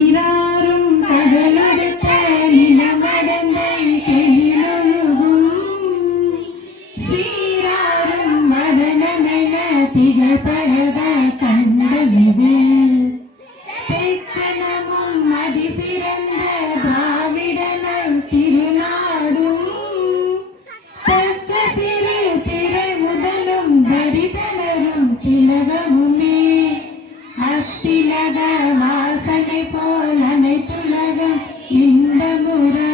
நீராறும் கடலெடுத்த நிலமடந்தை எழிலொழுகும் சீராறும் மதனமென திகழ்பரத கண்டமிது தெக்கணமும் அதிசிறந்த திராவிடனல் திருநாடும் தக்க சிறு திரை முதலும் தரிதனரும் திலகமுமே அத்திலக வாசனை போல் அனைத்துலகம் இந்த முறை